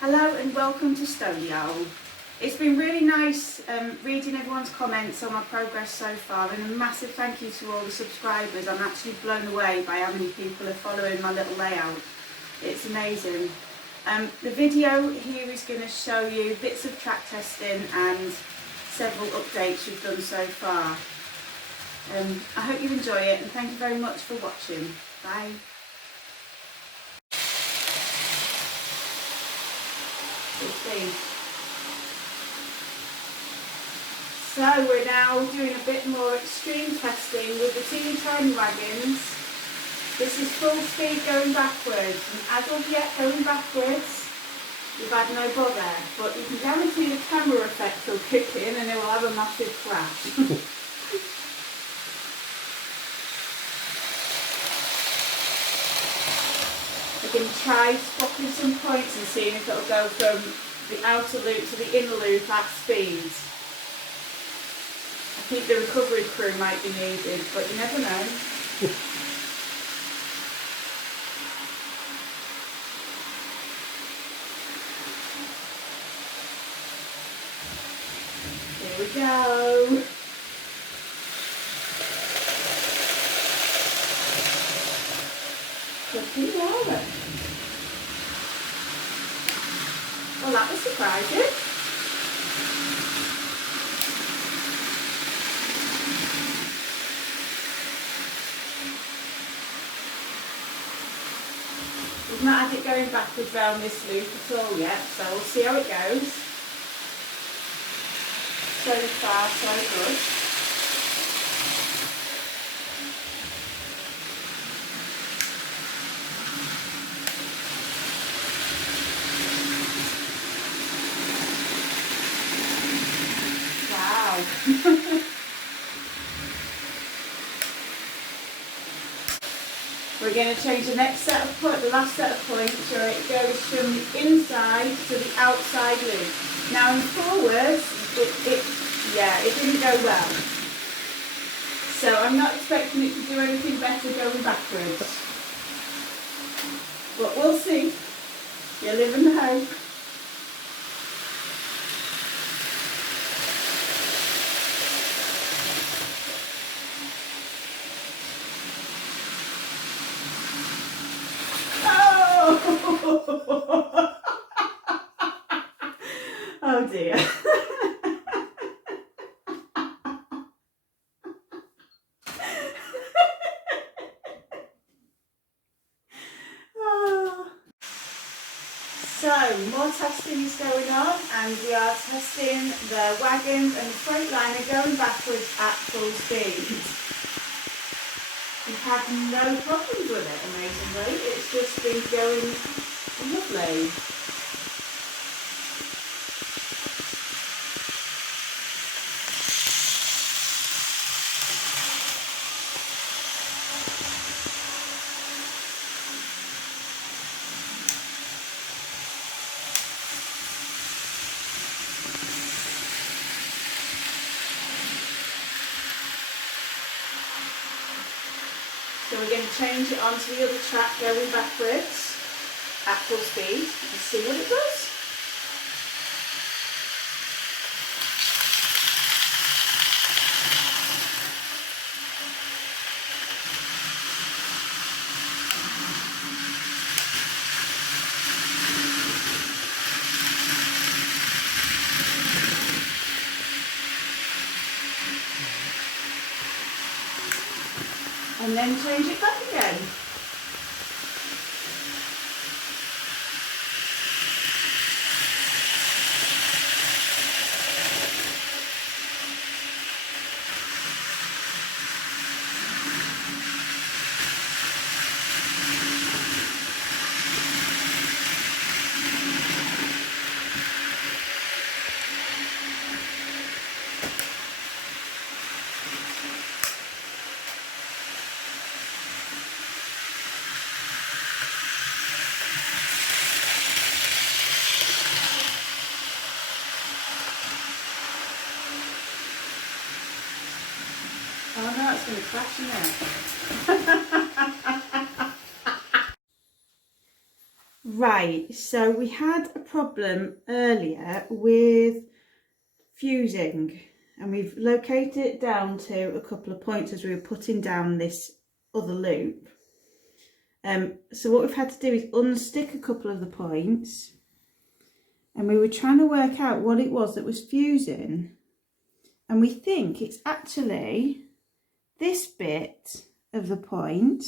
Hello and welcome to Stoney-ole. It's been really nice reading everyone's comments on my progress so far, and a massive thank you to all the subscribers. I'm actually blown away by how many people are following my little layout. It's amazing. The video here is going to show you bits of track testing and several updates we've done so far. I hope you enjoy it, and thank you very much for watching. Bye. So we're now doing a bit more extreme testing with the teeny tiny wagons. This is full speed going backwards, and as of yet going backwards we've had no bother, but you can guarantee the camera effect will kick in and it will have a massive crash. We can try swapping some points and seeing if it'll go from the outer loop to the inner loop at speed. I think the recovery crew might be needed, but you never know. Here we go. Stoney-ole. Well, that was surprising. We've not had it going backwards round this loop at all yet, so we'll see how it goes. So far, so good. We're going to change the next set of points, the last set of points, where it goes from the inside to the outside loop. Now in forwards, it didn't go well. So I'm not expecting it to do anything better going backwards. But we'll see. You live and hope. Oh dear. So, more testing is going on, and we are testing the wagons and the freight liner going backwards at full speed. We've had no problems with it, amazingly. It's just been going lovely. So we're going to change it onto the other track going backwards at full speed and see what it does. And then change it back again. Oh no, it's going to crash in there. Right, so we had a problem earlier with fusing, and we've located it down to a couple of points as we were putting down this other loop. So what we've had to do is unstick a couple of the points, and we were trying to work out what it was that was fusing, and we think it's actually this bit of the point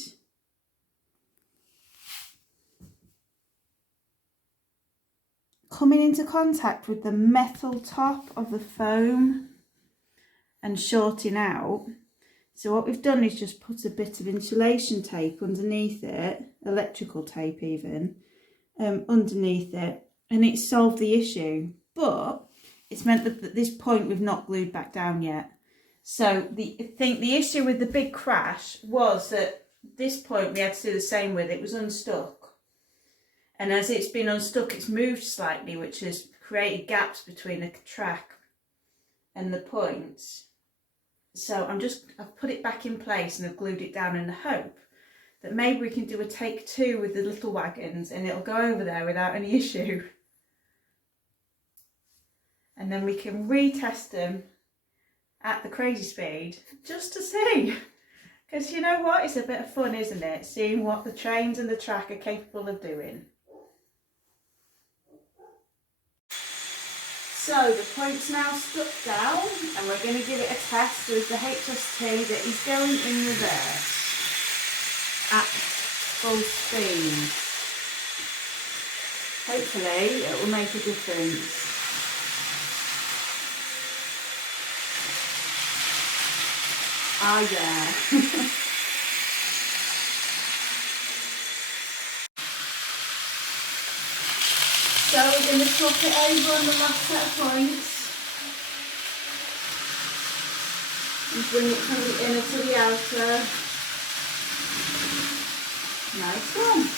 coming into contact with the metal top of the foam and shorting out. So what we've done is just put a bit of insulation tape underneath it, electrical tape even, underneath it, and it's solved the issue. But it's meant that at this point we've not glued back down yet. So I think the issue with the big crash was that this point we had to do the same with. It was unstuck. And as it's been unstuck, it's moved slightly, which has created gaps between the track and the points. So I've put it back in place and I've glued it down in the hope that maybe we can do a take two with the little wagons and it'll go over there without any issue. And then we can retest them at the crazy speed just to see. Because you know what? It's a bit of fun, isn't it? Seeing what the trains and the track are capable of doing. So the point's now stuck down and we're going to give it a test with the HST that is going in reverse at full speed. Hopefully it will make a difference. Oh yeah. So we're going to swap it over on the last set of points and bring it from the inner to the outer. Nice one.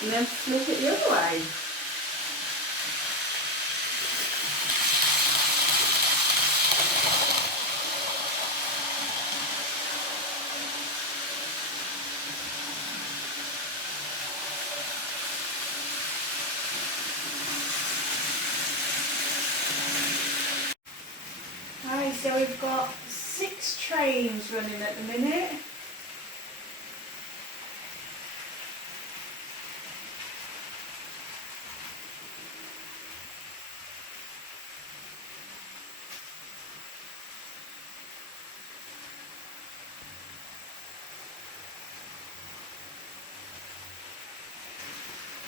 And then flip it the other way. So we've got 6 trains running at the minute.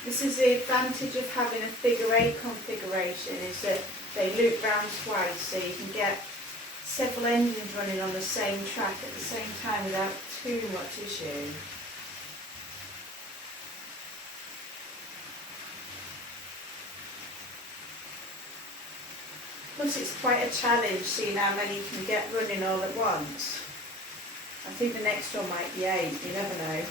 This is the advantage of having a figure 8 configuration, is that they loop round twice, so you can get several engines running on the same track at the same time without too much issue. Plus it's quite a challenge seeing how many you can get running all at once. I think the next one might be 8, you never know.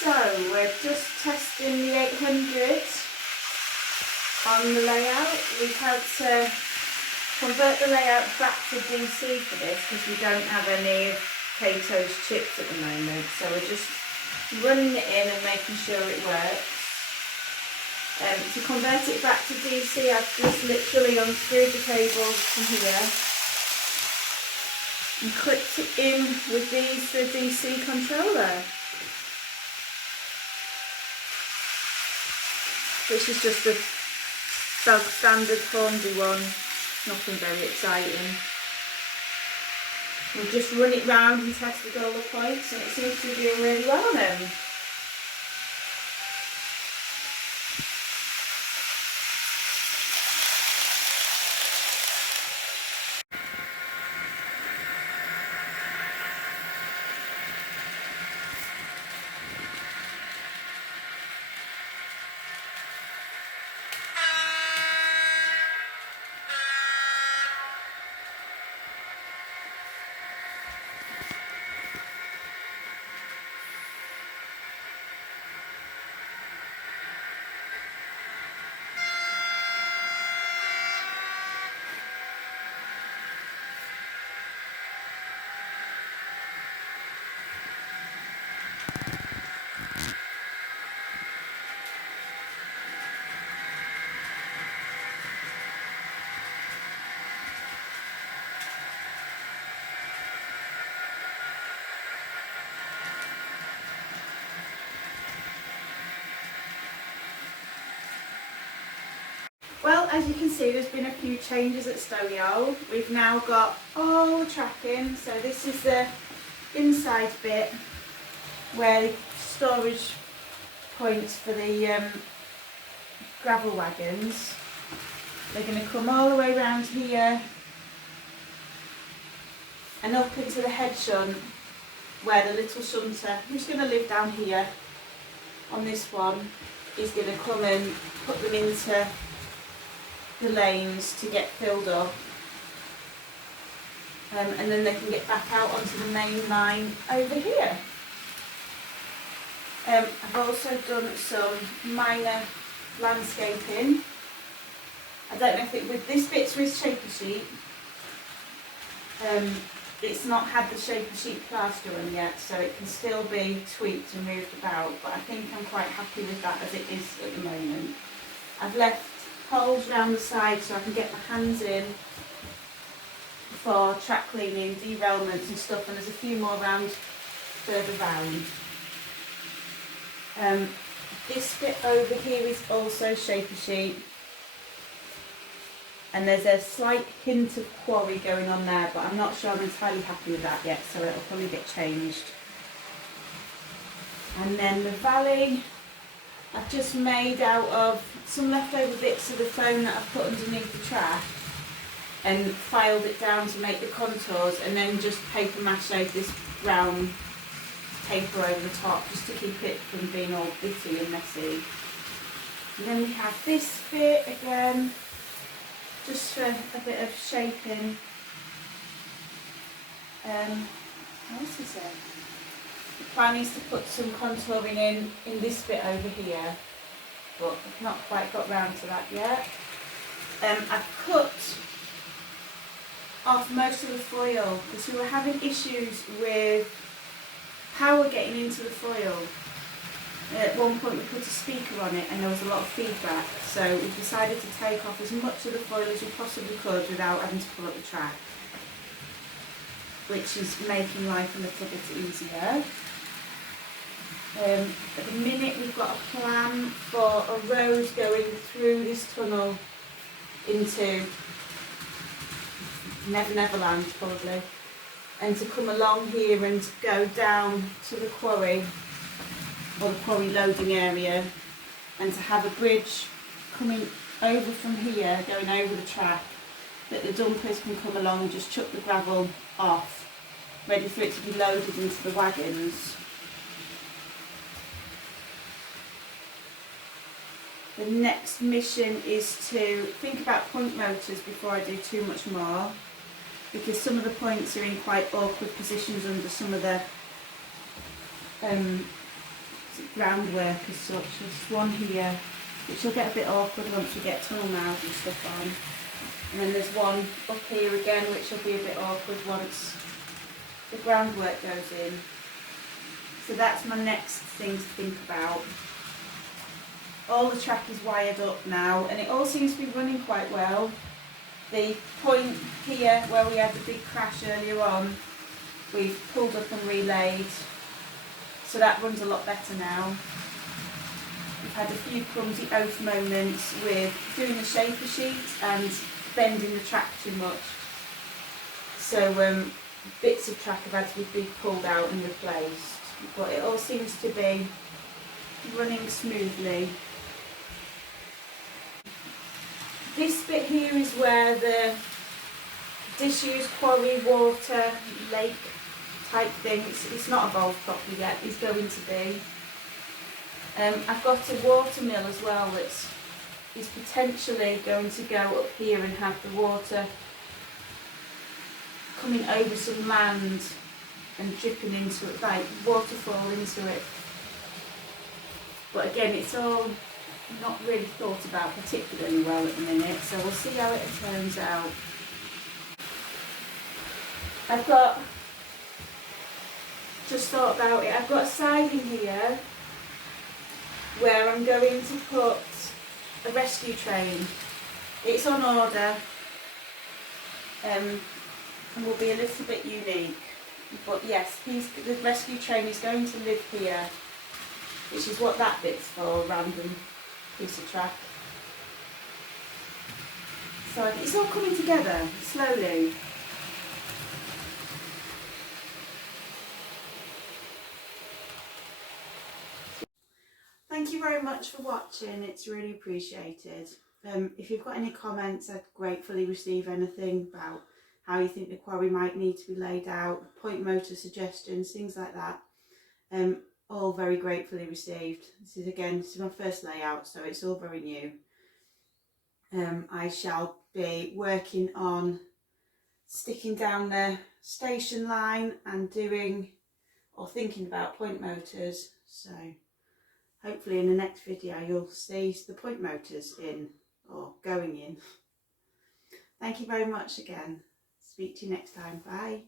So we're just testing the 800 on the layout. We've had to convert the layout back to DC for this because we don't have any of Cato's chips at the moment. So we're just running it in and making sure it works. To convert it back to DC, I've just literally unscrewed the cable from here and clipped it in with the DC controller, which is just a bog standard Hornby one, nothing very exciting. We'll just run it round and tested all the points, and it seems to be doing really well on them. Well, as you can see, there's been a few changes at Stoney-ole. We've now got all the tracking. So this is the inside bit where the storage points for the gravel wagons. They're going to come all the way around here and up into the head shunt where the little shunter, who's going to live down here on this one, is going to come and put them into the lanes to get filled up, and then they can get back out onto the main line over here. I've also done some minor landscaping. I don't know if it with this bit's with shaper sheet. It's not had the shaper sheet plaster on yet, so it can still be tweaked and moved about, but I think I'm quite happy with that as it is at the moment. I've left holes around the side so I can get my hands in for track cleaning, derailments and stuff, and there's a few more around further round. This bit over here is also shaper sheet, and there's a slight hint of quarry going on there, but I'm not sure I'm entirely happy with that yet, so it'll probably get changed. And then the valley, I've just made out of some leftover bits of the foam that I've put underneath the track and filed it down to make the contours, and then just paper mache this brown paper over the top just to keep it from being all bitty and messy. And then we have this bit again, just for a bit of shaping. What else is it? The plan is to put some contouring in this bit over here, but I've not quite got round to that yet. I've cut off most of the foil because we were having issues with power getting into the foil. At one point we put a speaker on it and there was a lot of feedback, so we decided to take off as much of the foil as we possibly could without having to pull up the track, which is making life a little bit easier. At the minute we've got a plan for a road going through this tunnel into Neverland probably, and to come along here and go down to the quarry, or the quarry loading area, and to have a bridge coming over from here, going over the track, that the dumpers can come along and just chuck the gravel off, ready for it to be loaded into the wagons. The next mission is to think about point motors before I do too much more, because some of the points are in quite awkward positions under some of the groundwork as such. There's one here which will get a bit awkward once we get tunnel mouths and stuff on, and then there's one up here again which will be a bit awkward once the groundwork goes in. So that's my next thing to think about. all the track is wired up now, and it all seems to be running quite well. The point here where we had the big crash earlier on, we've pulled up and relayed, so that runs a lot better now. We've had a few clumsy oath moments with doing the shaper sheet and bending the track too much. So bits of track have had to be pulled out and replaced, but it all seems to be running smoothly. This bit here is where the disused quarry, water, lake type thing, it's not evolved properly yet, is going to be. I've got a water mill as well that is potentially going to go up here and have the water coming over some land and dripping into it, like waterfall into it. But again, it's all not really thought about particularly well at the minute, so we'll see how it turns out. I've got, just thought about it, I've got a siding here where I'm going to put a rescue train. It's on order and will be a little bit unique. But yes, the rescue train is going to live here, which is what that bit's for, random piece of track. So it's all coming together slowly. Thank you very much for watching, it's really appreciated. If you've got any comments, I'd gratefully receive anything about how you think the quarry might need to be laid out, point motor suggestions, things like that. All very gratefully received. This is my first layout, so it's all very new. I shall be working on sticking down the station line and doing or thinking about point motors, so hopefully in the next video you'll see the point motors in or going in. Thank you very much again. Speak to you next time. Bye.